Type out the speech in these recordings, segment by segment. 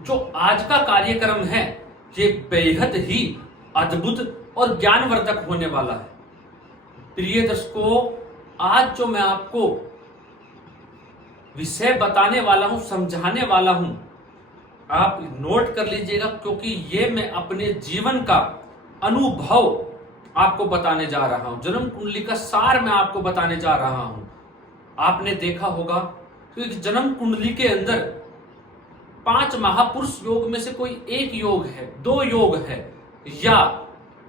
जो आज का कार्यक्रम है ये बेहद ही अद्भुत और ज्ञानवर्धक होने वाला है। प्रिय दर्शकों, आज जो मैं आपको विषय बताने वाला हूं, समझाने वाला हूं, आप नोट कर लीजिएगा, क्योंकि ये मैं अपने जीवन का अनुभव आपको बताने जा रहा हूं। जन्म कुंडली का सार मैं आपको बताने जा रहा हूं। आपने देखा होगा कि जन्म कुंडली के अंदर 5 महापुरुष योग में से कोई एक योग है, 2 योग है, या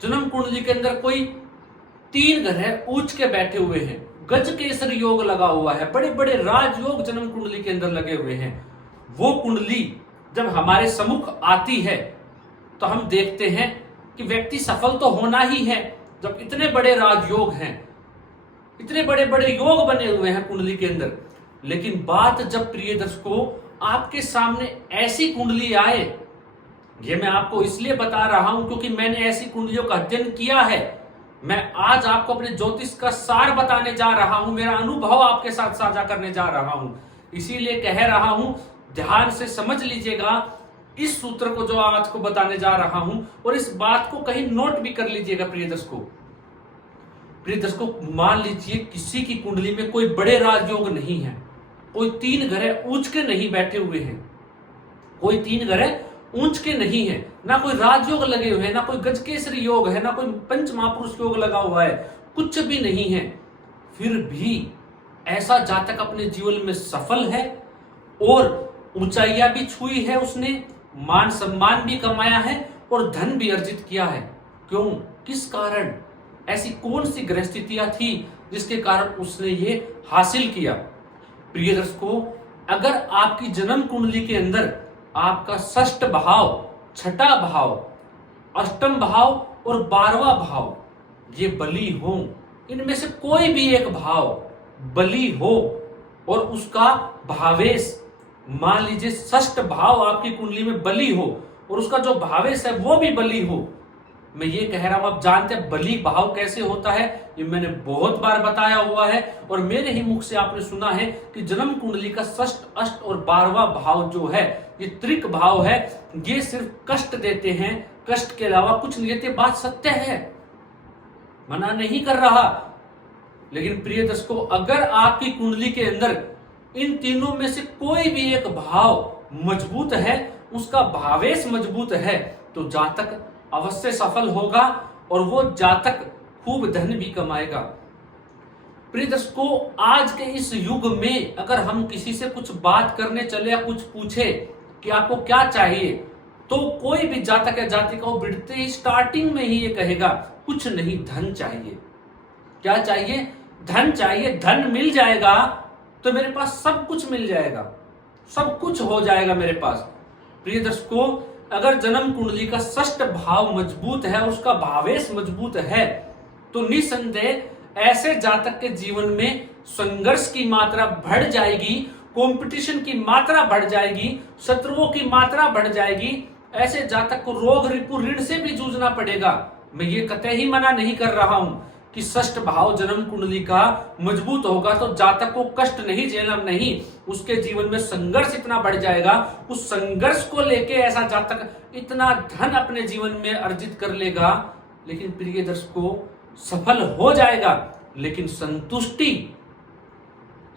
जन्म कुंडली के अंदर कोई 3 ग्रह ऊंच के बैठे हुए हैं, गज केसर योग लगा हुआ है, बड़े बड़े राजयोग जन्म कुंडली के अंदर लगे हुए हैं। वो कुंडली जब हमारे सम्मुख आती है तो हम देखते हैं कि व्यक्ति सफल तो होना ही है। जब इतने बड़े राजयोग हैं, इतने बड़े बड़े योग बने हुए हैं कुंडली के अंदर, लेकिन बात जब प्रिय दर्शकों आपके सामने ऐसी कुंडली आए, ये मैं आपको इसलिए बता रहा हूं क्योंकि मैंने ऐसी कुंडलियों का अध्ययन किया है। मैं आज आपको अपने ज्योतिष का सार बताने जा रहा हूं, मेरा अनुभव आपके साथ साझा करने जा रहा हूं, इसीलिए कह रहा हूं ध्यान से समझ लीजिएगा इस सूत्र को जो आज को बताने जा रहा हूं, और इस बात को कहीं नोट भी कर लीजिएगा। प्रिय दर्शकों, मान लीजिए किसी की कुंडली में कोई बड़े राजयोग नहीं है, कोई 3 ग्रह ऊंच के नहीं बैठे हुए हैं, कोई 3 ग्रह ऊंच के नहीं है, ना कोई राजयोग लगे हुए हैं, ना कोई गजकेसरी योग है, ना कोई पंच महापुरुष योग लगा हुआ है, कुछ भी नहीं है, फिर भी ऐसा जातक अपने जीवन में सफल है और ऊंचाइयां भी छुई है, उसने मान सम्मान भी कमाया है और धन भी अर्जित किया है। क्यों, किस कारण, ऐसी कौन सी ग्रह स्थितियां थी जिसके कारण उसने ये हासिल किया। प्रिय दर्शकों, अगर आपकी जन्म कुंडली के अंदर आपका 6ठ भाव, 6ठा भाव, 8म भाव और 12वां भाव ये बली हो, इनमें से कोई भी एक भाव बली हो और उसका भावेश, मान लीजिए 6ठ भाव आपकी कुंडली में बली हो और उसका जो भावेश है वो भी बली हो, मैं ये कह रहा हूं, आप जानते हैं बली भाव कैसे होता है, ये मैंने बहुत बार बताया हुआ है और मेरे ही मुख से आपने सुना है कि जन्म कुंडली का 6ठ, 8 और 12वां भाव जो है ये त्रिक भाव है, ये सिर्फ कष्ट देते हैं, कष्ट के अलावा कुछ नहीं देते। बात सत्य है, मना नहीं कर रहा, लेकिन प्रिय दर्शकों, अगर आपकी कुंडली के अंदर इन तीनों में से कोई भी एक भाव मजबूत है, उसका भावेश मजबूत है, तो जातक अवश्य सफल होगा और वो जातक खूब धन भी कमाएगा। प्रिय दर्शकों, आज के इस युग में अगर हम किसी से कुछ बात करने चले या कुछ पूछे कि आपको क्या चाहिए, तो कोई भी जातक या जातिका वो बिड़ते ही स्टार्टिंग में ही ये कहेगा कुछ नहीं, धन चाहिए। क्या चाहिए? धन चाहिए। धन मिल जाएगा तो मेरे पास सब कुछ मिल जाएगा, सब कुछ हो जाएगा मेरे पास। प्रिय दर्शकों, अगर जन्म कुंडली का 6ठ भाव मजबूत है, उसका भावेश मजबूत है, तो निसंदेह ऐसे जातक के जीवन में संघर्ष की मात्रा बढ़ जाएगी, कंपटीशन की मात्रा बढ़ जाएगी, शत्रुओं की मात्रा बढ़ जाएगी। ऐसे जातक को रोग रिपु ऋण से भी जूझना पड़ेगा। मैं ये कतई मना नहीं कर रहा हूं कि 6ठ भाव जन्म कुंडली का मजबूत होगा तो जातक को कष्ट नहीं झेलना, नहीं, उसके जीवन में संघर्ष इतना बढ़ जाएगा, उस संघर्ष को लेके ऐसा जातक इतना धन अपने जीवन में अर्जित कर लेगा, लेकिन प्रिय दर्शकों सफल हो जाएगा, लेकिन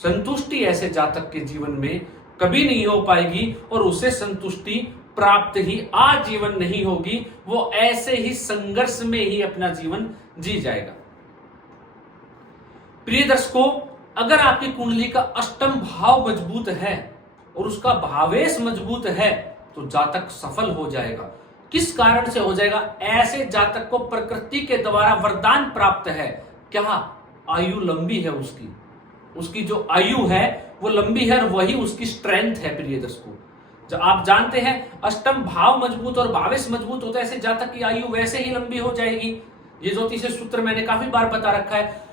संतुष्टि ऐसे जातक के जीवन में कभी नहीं हो पाएगी और उसे संतुष्टि प्राप्त ही आजीवन नहीं होगी, वो ऐसे ही संघर्ष में ही अपना जीवन जी जाएगा। प्रिय दर्शकों, अगर आपकी कुंडली का 8म भाव मजबूत है और उसका भावेश मजबूत है तो जातक सफल हो जाएगा। किस कारण से हो जाएगा? ऐसे जातक को प्रकृति के द्वारा वरदान प्राप्त है। क्या? आयु लंबी है, उसकी जो आयु है वो लंबी है और वही उसकी स्ट्रेंथ है। प्रिय दर्शकों, जब आप जानते हैं 8म भाव मजबूत और भावेश मजबूत होता है, ऐसे जातक की आयु वैसे ही लंबी हो जाएगी। ये ज्योतिष सूत्र मैंने काफी बार बता रखा है।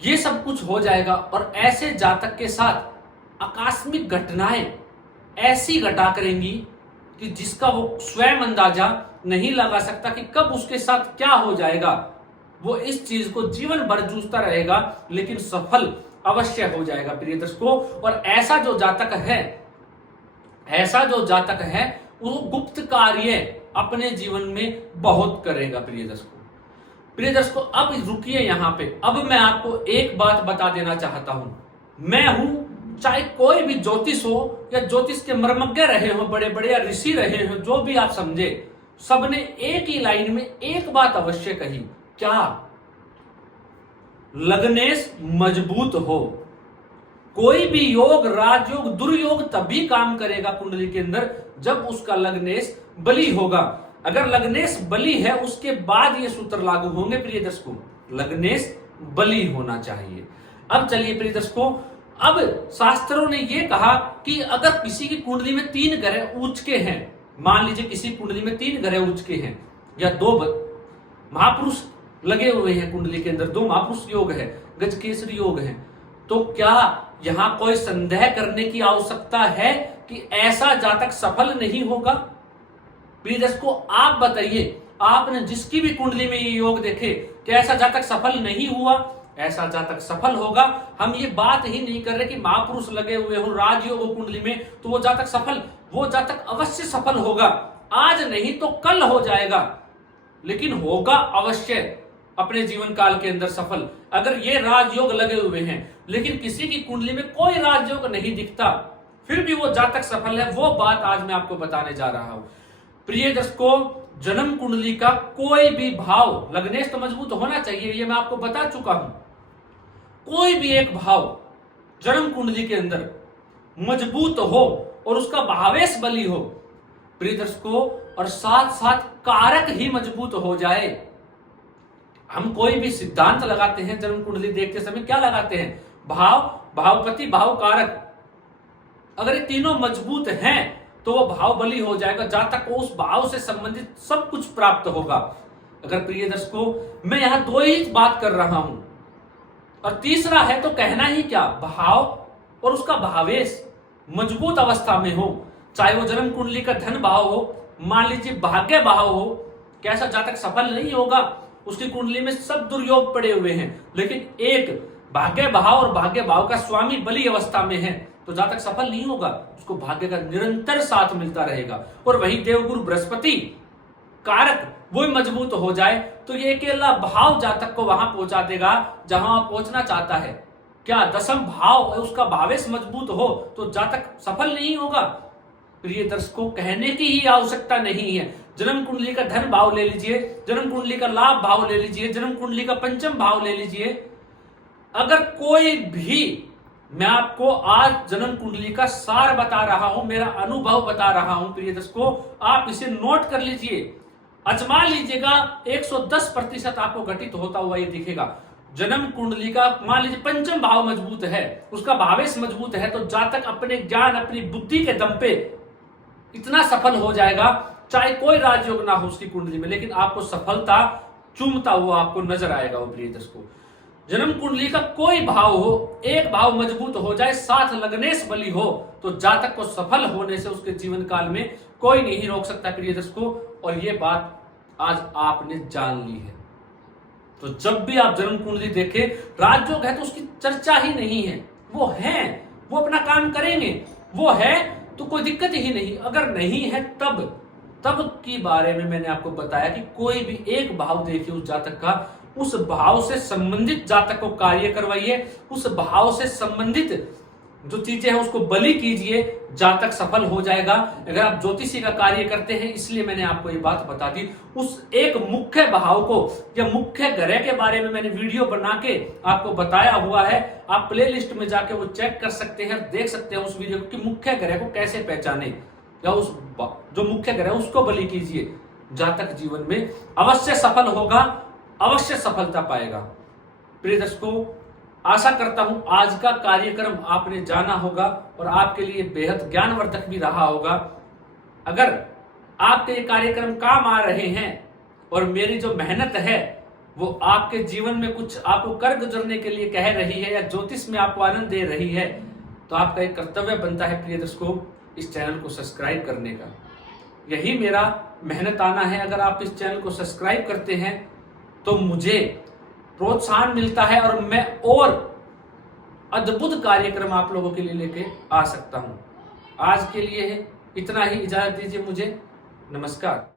ये सब कुछ हो जाएगा और ऐसे जातक के साथ आकस्मिक घटनाएं ऐसी घटा करेंगी कि जिसका वो स्वयं अंदाजा नहीं लगा सकता कि कब उसके साथ क्या हो जाएगा। वो इस चीज को जीवन भर जूझता रहेगा, लेकिन सफल अवश्य हो जाएगा। प्रिय दर्शकों, और ऐसा जो जातक है वो गुप्त कार्य अपने जीवन में बहुत करेगा। प्रिय दर्शकों अब रुकिए यहाँ पे। अब मैं आपको एक बात बता देना चाहता हूं, मैं हूं, चाहे कोई भी ज्योतिष हो या ज्योतिष के मर्मज्ञ रहे हो, बड़े बड़े या ऋषि रहे हो, जो भी आप समझे, सबने एक ही लाइन में एक बात अवश्य कही, क्या? लग्नेश मजबूत हो। कोई भी योग, राजयोग, दुर्योग तभी काम करेगा कुंडली के अंदर जब उसका लग्नेश बली होगा। अगर लग्नेश बली है उसके बाद ये सूत्र लागू होंगे। प्रिय दर्शकों लग्नेश बली होना चाहिए। अब चलिए प्रिय दर्शकों, अब शास्त्रों ने यह कहा कि अगर किसी की कुंडली में 3 ग्रह उच्च के हैं, मान लीजिए किसी कुंडली में 3 ग्रह उच्च के हैं या 2 महापुरुष लगे हुए हैं कुंडली के अंदर, 2 महापुरुष योग है, गजकेसरी योग है, तो क्या यहां कोई संदेह करने की आवश्यकता है कि ऐसा जातक सफल नहीं होगा? प्रिय दर्शकों आप बताइए, आपने जिसकी भी कुंडली में ये योग देखे, क्या ऐसा जातक सफल नहीं हुआ? ऐसा जातक सफल होगा। हम ये बात ही नहीं कर रहे कि महापुरुष लगे हुए हो, राजयोग हो कुंडली में, तो वो जातक सफल, वो जातक अवश्य सफल होगा। आज नहीं तो कल हो जाएगा, लेकिन होगा अवश्य अपने जीवन काल के अंदर सफल। अगर ये राजयोग लगे हुए हैं लेकिन किसी की कुंडली में कोई राजयोग नहीं दिखता, फिर भी वो जातक सफल है, वो बात आज मैं आपको बताने जा रहा हूं। प्रिय दर्शकों जन्म कुंडली का कोई भी भाव, लग्नेश तो मजबूत होना चाहिए, ये मैं आपको बता चुका हूं। कोई भी एक भाव जन्म कुंडली के अंदर मजबूत हो और उसका भावेश बली हो प्रिय दर्शकों, और साथ साथ कारक ही मजबूत हो जाए। हम कोई भी सिद्धांत लगाते हैं जन्म कुंडली देखते समय, क्या लगाते हैं? भाव, भावपति, भाव कारक। अगर ये तीनों मजबूत हैं तो वो भाव बली हो जाएगा, जातक को उस भाव से संबंधित सब कुछ प्राप्त होगा। अगर प्रिय दर्शकों मैं यहां 2 ही बात कर रहा हूं, और तीसरा है तो कहना ही क्या, भाव और उसका भावेश मजबूत अवस्था में हो, चाहे वो जन्म कुंडली का धन भाव हो, मान लीजिए भाग्य भाव हो, कैसा जातक सफल नहीं होगा? उसकी कुंडली में सब दुर्योग पड़े हुए हैं, लेकिन एक भाग्य भाव और भाग्य भाव का स्वामी बली अवस्था में है, तो जातक सफल नहीं होगा। उसको भाग्य का निरंतर साथ मिलता रहेगा। और वही देवगुरु बृहस्पति कारक वो मजबूत हो जाए तो ये अकेला भाव जातक को वहां पहुंचा देगा जहां पहुंचना चाहता है। क्या 10th भाव उसका भावेश मजबूत हो तो जातक सफल नहीं होगा? प्रिय दर्शकों कहने की ही आवश्यकता नहीं है। जन्म कुंडली का धन भाव ले लीजिए, जन्म कुंडली का लाभ भाव ले लीजिए, जन्म कुंडली का पंचम भाव ले लीजिए। अगर कोई भी, मैं आपको आज जन्म कुंडली का सार बता रहा हूं, मेरा अनुभव बता रहा हूं प्रिय दर्शकों, आप इसे नोट कर लीजिए, अजमा लीजिएगा, 110% आपको घटित होता हुआ ये दिखेगा। जन्म कुंडली का मान लीजिए पंचम भाव मजबूत है, उसका भावेश मजबूत है, तो जातक अपने ज्ञान, अपनी बुद्धि के दम पे इतना सफल हो जाएगा, चाहे कोई राजयोग ना हो उसकी कुंडली में, लेकिन आपको सफलता चूमता हुआ आपको नजर आएगा। वो प्रिय दर्शकों जन्म कुंडली का कोई भाव हो, एक भाव मजबूत हो जाए, साथ लग्नेश बली हो, तो जातक को सफल होने से उसके जीवन काल में कोई नहीं रोक सकता प्रिय दर्शकों। और ये बात आज आपने जान ली है। तो जब भी आप जन्म कुंडली देखें, राजयोग है तो उसकी चर्चा ही नहीं है, वो है, वो अपना काम करेंगे, वो है तो कोई दिक्कत ही नहीं। अगर नहीं है तब की बारे में मैंने आपको बताया कि कोई भी एक भाव देखिए उस जातक का, उस भाव से संबंधित जातक को कार्य करवाइए, उस भाव से संबंधित जो चीजें हैं उसको बलि कीजिए, जातक सफल हो जाएगा। अगर आप ज्योतिषी का कार्य करते हैं, इसलिए मैंने आपको ये बात बता दी। उस एक मुख्य भाव को या मुख्य ग्रह के बारे में मैंने वीडियो बना के आपको बताया हुआ है, आप प्लेलिस्ट में जाके वो चेक कर सकते हैं, देख सकते हैं उस वीडियो को कि मुख्य ग्रह को कैसे पहचाने, या उस जो मुख्य ग्रह उसको बलि कीजिए, जातक जीवन में अवश्य सफल होगा, अवश्य सफलता पाएगा। प्रिय दर्शकों आशा करता हूं आज का कार्यक्रम आपने जाना होगा और आपके लिए बेहद ज्ञानवर्धक भी रहा होगा। अगर आपके ये कार्यक्रम काम आ रहे हैं और मेरी जो मेहनत है वो आपके जीवन में कुछ आपको कर गुजरने के लिए कह रही है या ज्योतिष में आपको आनंद दे रही है, तो आपका एक कर्तव्य बनता है प्रिय दर्शकों इस चैनल को सब्सक्राइब करने का। यही मेरा मेहनताना है। अगर आप इस चैनल को सब्सक्राइब करते हैं तो मुझे प्रोत्साहन मिलता है और मैं और अद्भुत कार्यक्रम आप लोगों के लिए लेके आ सकता हूं। आज के लिए इतना ही, इजाजत दीजिए मुझे। नमस्कार।